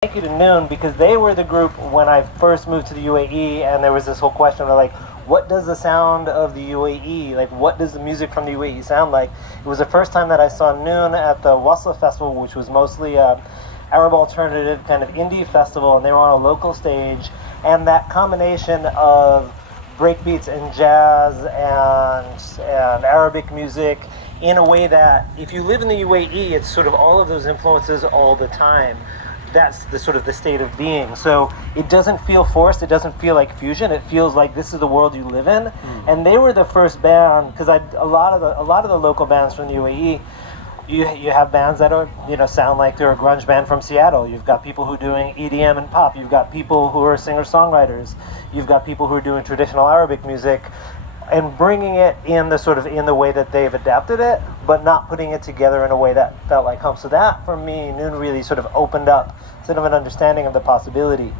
Thank you to Noon because they were the group when I first moved to the UAE, and there was this whole question of like, what does the sound of the UAE, like what does the music from the UAE sound like? It was the first time that I saw Noon at the Wasla Festival, which was mostly a Arab alternative kind of indie festival, and they were on a local stage, and that combination of breakbeats and jazz and Arabic music in a way that if you live in the UAE, it's sort of all of those influences all the time. That's the sort of the state of being. So it doesn't feel forced. It doesn't feel like fusion. It feels like this is the world you live in. And they were the first band because a lot of the local bands from the UAE. You have bands that are sound like they're a grunge band from Seattle. You've got people who are doing EDM and pop. You've got people who are singer-songwriters. You've got people who are doing traditional Arabic music, and bringing it in the way that they've adapted it, but not putting it together in a way that felt like home. So that, for me, Noon really sort of opened up sort of an understanding of the possibility.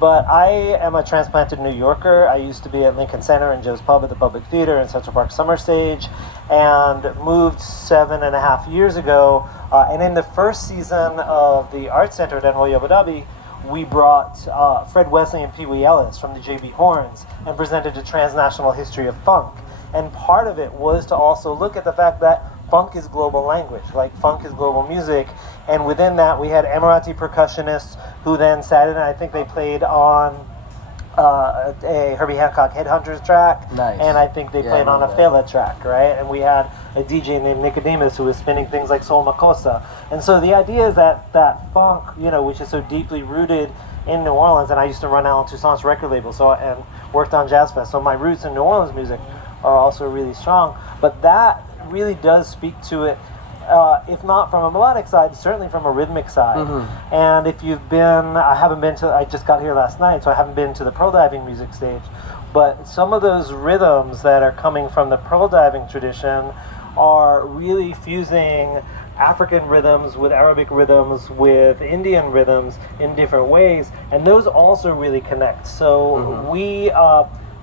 But I am a transplanted New Yorker. I used to be at Lincoln Center and Joe's Pub at the Public Theater in Central Park Summer Stage, and moved 7.5 years ago. And in the first season of the Art Center at NYU Abu Dhabi, we brought Fred Wesley and Pee Wee Ellis from the JB Horns and presented a transnational history of funk. And part of it was to also look at the fact that funk is global language, like funk is global music. And within that, we had Emirati percussionists who then sat in, and I think they played on a Herbie Hancock Headhunters track. Nice. And I think they played on a Fela track, right? And we had a DJ named Nicodemus who was spinning things like Soul Makossa. And so the idea is that funk, which is so deeply rooted in New Orleans, and I used to run Alan Toussaint's record label, and worked on Jazz Fest, so my roots in New Orleans music are also really strong. But that really does speak to it, if not from a melodic side, certainly from a rhythmic side. Mm-hmm. And if you've been, I just got here last night, so I haven't been to the pearl diving music stage, but some of those rhythms that are coming from the pearl diving tradition are really fusing African rhythms with Arabic rhythms with Indian rhythms in different ways, and those also really connect. So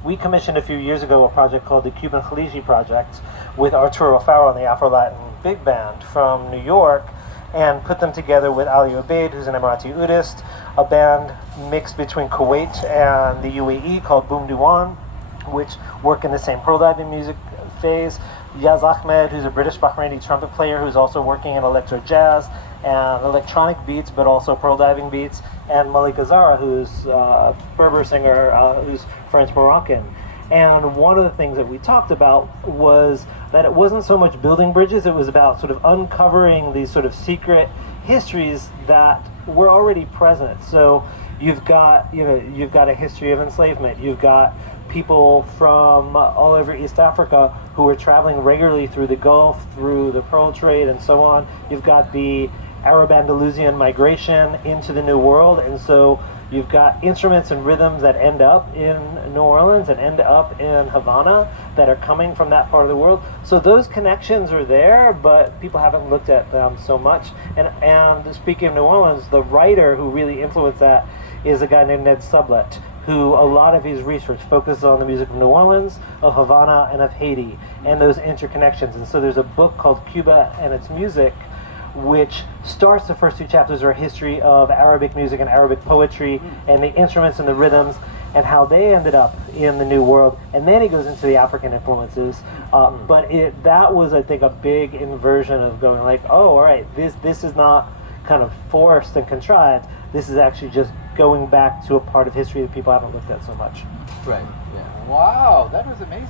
we commissioned a few years ago a project called the Cuban Khaliji Project with Arturo Faro and the Afro-Latin Big Band from New York, and put them together with Ali Obeid, who's an Emirati Udist, a band mixed between Kuwait and the UAE called Boom Diwan, which work in the same pearl diving music phase. Yaz Ahmed, who's a British Bahraini trumpet player who's also working in electro jazz and electronic beats, but also pearl diving beats, and Malik Azara, who's a Berber singer who's French-Moroccan. And one of the things that we talked about was that it wasn't so much building bridges, it was about sort of uncovering these sort of secret histories that were already present. So you've got a history of enslavement, you've got people from all over East Africa who are traveling regularly through the Gulf, through the pearl trade and so on. You've got the Arab Andalusian migration into the New World, and so you've got instruments and rhythms that end up in New Orleans and end up in Havana that are coming from that part of the world. So those connections are there, but people haven't looked at them so much. And speaking of New Orleans, the writer who really influenced that is a guy named Ned Sublette, who a lot of his research focuses on the music of New Orleans, of Havana, and of Haiti, and those interconnections. And so there's a book called Cuba and Its Music, which starts, the first 2 chapters are a history of Arabic music and Arabic poetry and the instruments and the rhythms and how they ended up in the New World. And then he goes into the African influences. But that was, I think, a big inversion of going like, oh, all right, this is not kind of forced and contrived. This is actually just going back to a part of history that people haven't looked at so much. Right. Wow, that was amazing.